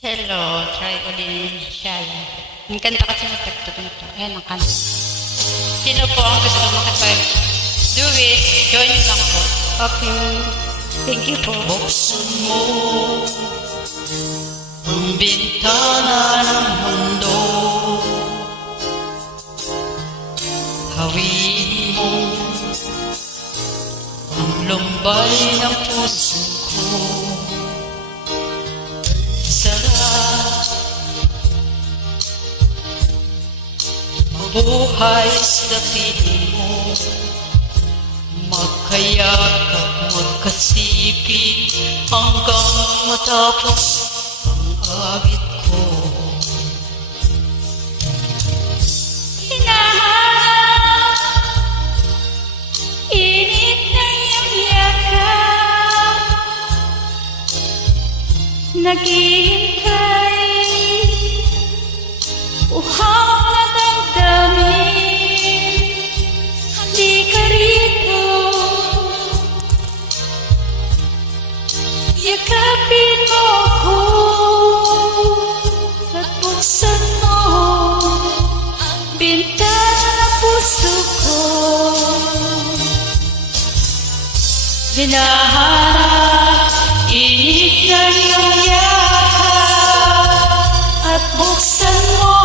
Hello, try ulit siya. Ang ganda kasi ng tugtog nito. Ayan ang kanta. Sino po ang gusto makipag-do it? Join lang po. Okay. Thank you po. Buksan mo ang bintana ng mundo. Hawiin mo ang lumbay ng puso ko. Sarap mabuhay sa piling mo, magkayakap, magkasiping hanggang matapos ang awit ko. Hinahanap, init na iyong yakap, naghihintay, uhaw na damdamin. Halika rito, yakapin mo ako at buksan mo ang bintana ng puso ko. Hinahanap, init na iyong yakap at buksan mo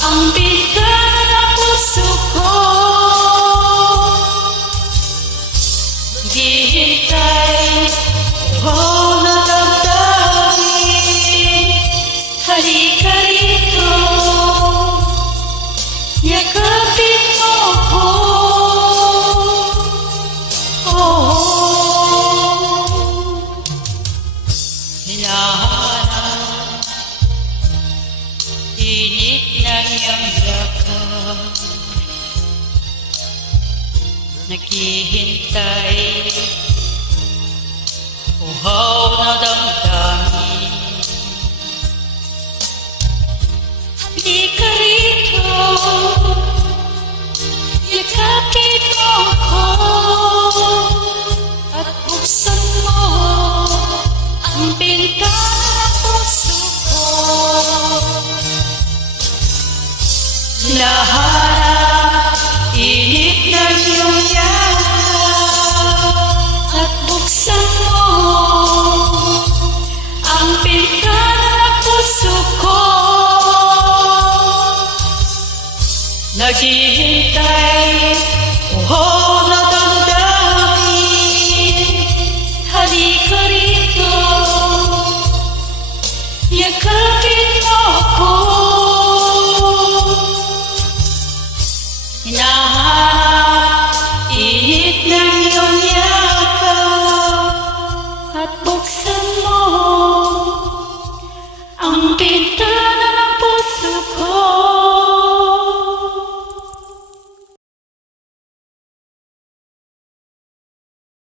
ang bintana ng puso ko. Hihintay, Uhaw na damdamin, halika rito, yakapin mo ako. hinahanap, init na iyong yakap, naghihintay, uhaw na damdamin. Halika rito, yakapin mo ako at buksan mo ang bintana ng puso ko. Hinahanap, init na iyong yakap, At buksan mo ang bintana ng puso ko. naghihintay,